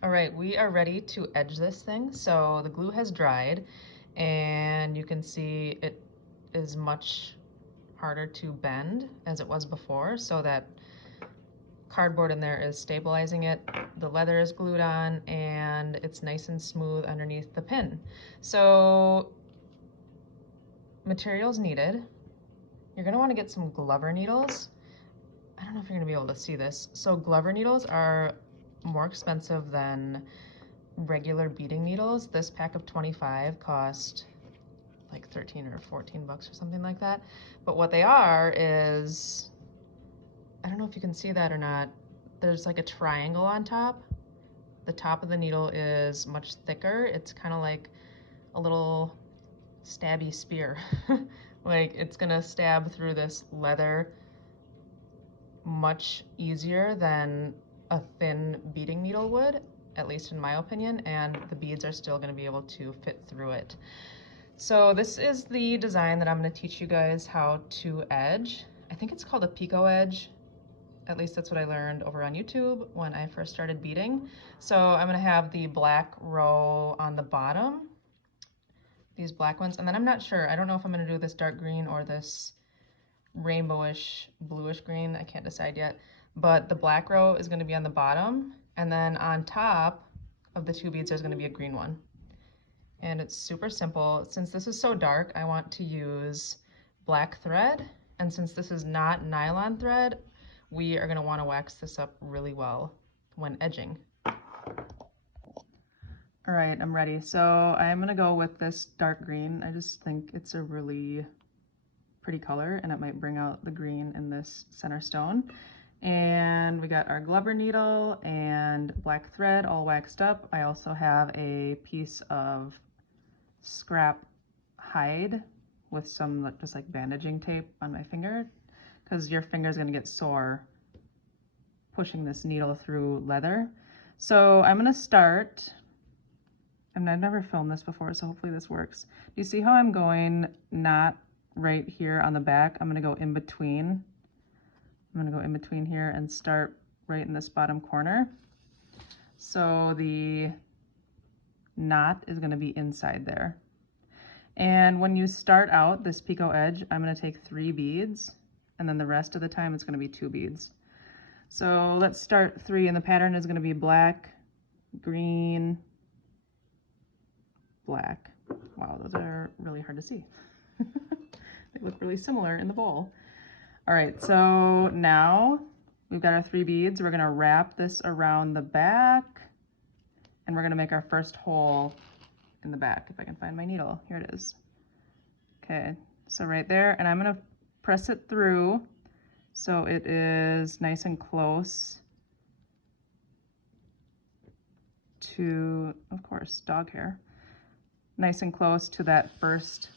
All right, we are ready to edge this thing. So the glue has dried and you can see it is much harder to bend as it was before, so that cardboard in there is stabilizing it. The leather is glued on and it's nice and smooth underneath the pin. So materials needed. You're gonna wanna get some Glover needles. I don't know if you're gonna be able to see this. So Glover needles are more expensive than regular beading needles. This pack of 25 cost like 13 or 14 bucks or something like that. But what they are is, I don't know if you can see that or not, there's like a triangle on top. The top of the needle is much thicker. It's kind of like a little stabby spear. Like it's gonna stab through this leather much easier than a thin beading needle would, at least in my opinion, and the beads are still gonna be able to fit through it. So this is the design that I'm gonna teach you guys how to edge. I think it's called a Picot edge. At least that's what I learned over on YouTube when I first started beading. So I'm gonna have the black row on the bottom, these black ones, and then I'm not sure, I don't know if I'm gonna do this dark green or this rainbowish bluish green, I can't decide yet, but the black row is gonna be on the bottom, and then on top of the two beads there's gonna be a green one. And it's super simple. Since this is so dark, I want to use black thread, and since this is not nylon thread, we are gonna wanna wax this up really well when edging. All right, I'm ready. So I'm gonna go with this dark green. I just think it's a really pretty color and it might bring out the green in this center stone. And we got our Glover needle and black thread all waxed up. I also have a piece of scrap hide with some just like bandaging tape on my finger, because your finger is going to get sore pushing this needle through leather. So I'm going to start, and I've never filmed this before, so hopefully this works. Do you see how I'm going not right here on the back? I'm going to go in between. I'm going to go in between here and start right in this bottom corner. So the knot is going to be inside there. And when you start out this Picot edge, I'm going to take 3 beads, and then the rest of the time it's going to be 2 beads. So let's start 3, and the pattern is going to be black, green, black. Wow, those are really hard to see. They look really similar in the bowl. All right, so now we've got our 3 beads. We're going to wrap this around the back, and we're going to make our first hole in the back. If I can find my needle, here it is. Okay, so right there, and I'm going to press it through so it is nice and close to, of course, dog hair, nice and close to that first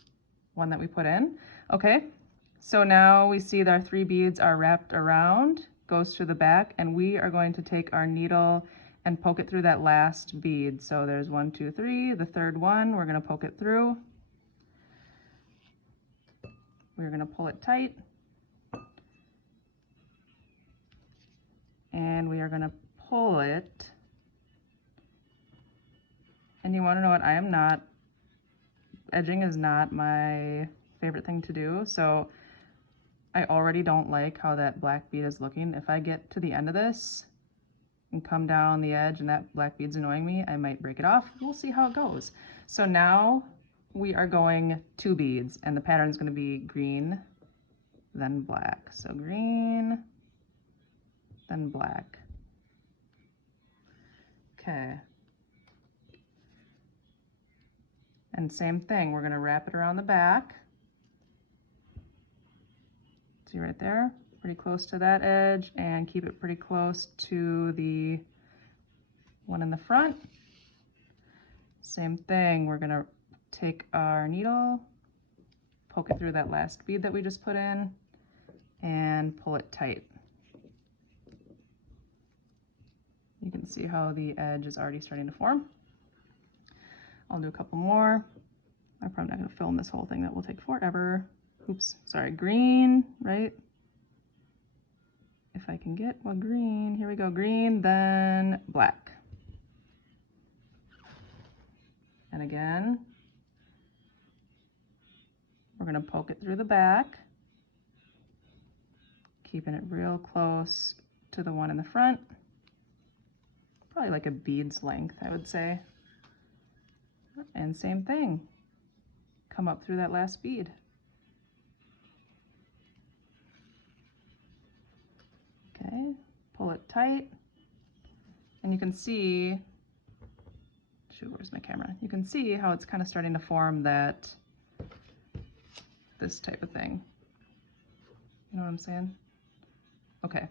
one that we put in. Okay, so now we see that our 3 beads are wrapped around, goes to the back, and we are going to take our needle and poke it through that last bead. So there's 1, 2, 3, the third one, we're going to poke it through. We're going to pull it tight. And we are going to pull it. And you want to know what? Edging is not my favorite thing to do. So I already don't like how that black bead is looking. If I get to the end of this and come down the edge and that black bead's annoying me, I might break it off. We'll see how it goes. So now we are going 2 beads, and the pattern is going to be green, then black. So green, then black. Okay. And same thing, we're going to wrap it around the back. See right there? Pretty close to that edge, and keep it pretty close to the one in the front. Same thing, we're gonna take our needle, poke it through that last bead that we just put in, and pull it tight. You can see how the edge is already starting to form. I'll do a couple more. I'm probably not gonna film this whole thing, that will take forever. Oops, sorry, green, right? If I can get a green, here we go, green, then black. And again, we're going to poke it through the back, keeping it real close to the one in the front. Probably like a bead's length, I would say. And same thing, come up through that last bead. Okay, pull it tight, and you can see, shoot, where's my camera? You can see how it's kind of starting to form this type of thing. You know what I'm saying? Okay.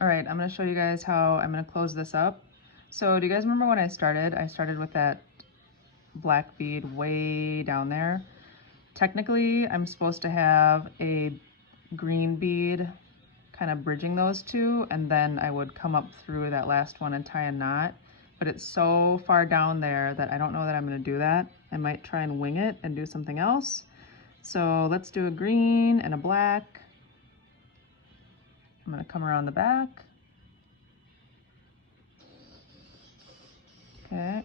All right, I'm gonna show you guys how I'm gonna close this up. So do you guys remember when I started? I started with that black bead way down there. Technically, I'm supposed to have a green bead kind of bridging those two, and then I would come up through that last one and tie a knot. But it's so far down there that I don't know that I'm gonna do that. I might try and wing it and do something else. So let's do a green and a black. I'm gonna come around the back. Okay.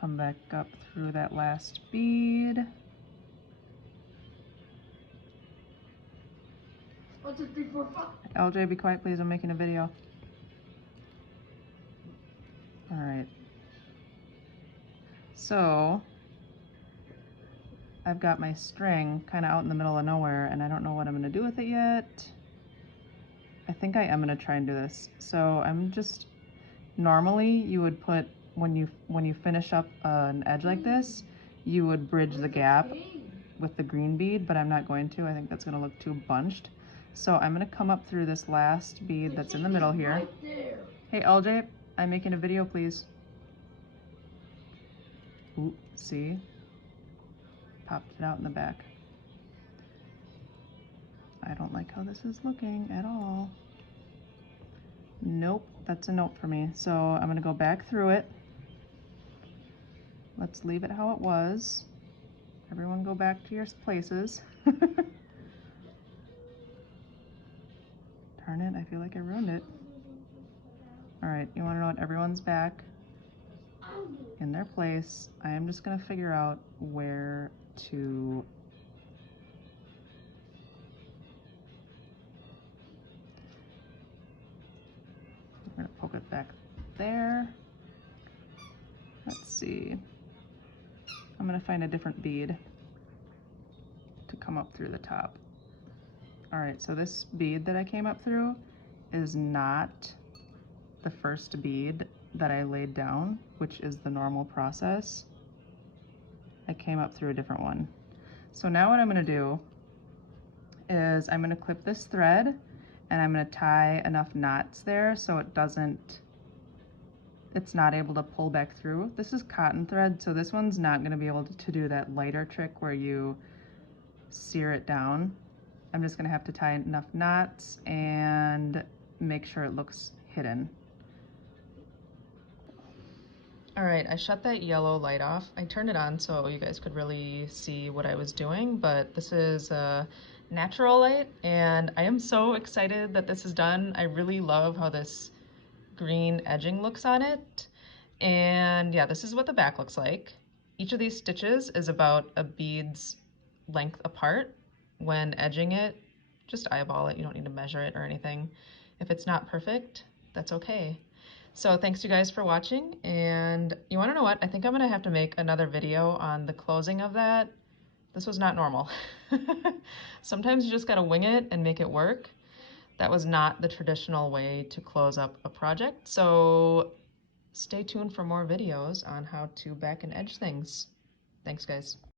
Come back up through that last bead. LJ, be quiet, please. I'm making a video. All right. So I've got my string kind of out in the middle of nowhere, and I don't know what I'm going to do with it yet. I think I am going to try and do this. So I'm just, normally you would put, when you finish up an edge like this, you would bridge the gap with the green bead, but I'm not going to. I think that's going to look too bunched. So I'm going to come up through this last bead that's in the middle here. Hey LJ, I'm making a video, please. Ooh, see? Popped it out in the back. I don't like how this is looking at all. Nope, that's a nope for me. So I'm gonna go back through it. Let's leave it how it was. Everyone go back to your places. Darn it, I feel like I ruined it. All right, you wanna know what? Everyone's back in their place. I am just gonna figure out where to I'm gonna poke it back there. Let's see. I'm gonna find a different bead to come up through the top. All right, so this bead that I came up through is not the first bead that I laid down, which is the normal process. I came up through a different one. So now what I'm gonna do is I'm gonna clip this thread and I'm gonna tie enough knots there so it's not able to pull back through. This is cotton thread, so this one's not gonna be able to do that lighter trick where you sear it down. I'm just gonna have to tie enough knots and make sure it looks hidden. All right, I shut that yellow light off. I turned it on so you guys could really see what I was doing, but this is a natural light and I am so excited that this is done. I really love how this green edging looks on it. And yeah, this is what the back looks like. Each of these stitches is about a bead's length apart. When edging it, just eyeball it. You don't need to measure it or anything. If it's not perfect, that's okay. So thanks you guys for watching, and you wanna know what? I think I'm gonna have to make another video on the closing of that. This was not normal. Sometimes you just gotta wing it and make it work. That was not the traditional way to close up a project. So stay tuned for more videos on how to back and edge things. Thanks guys.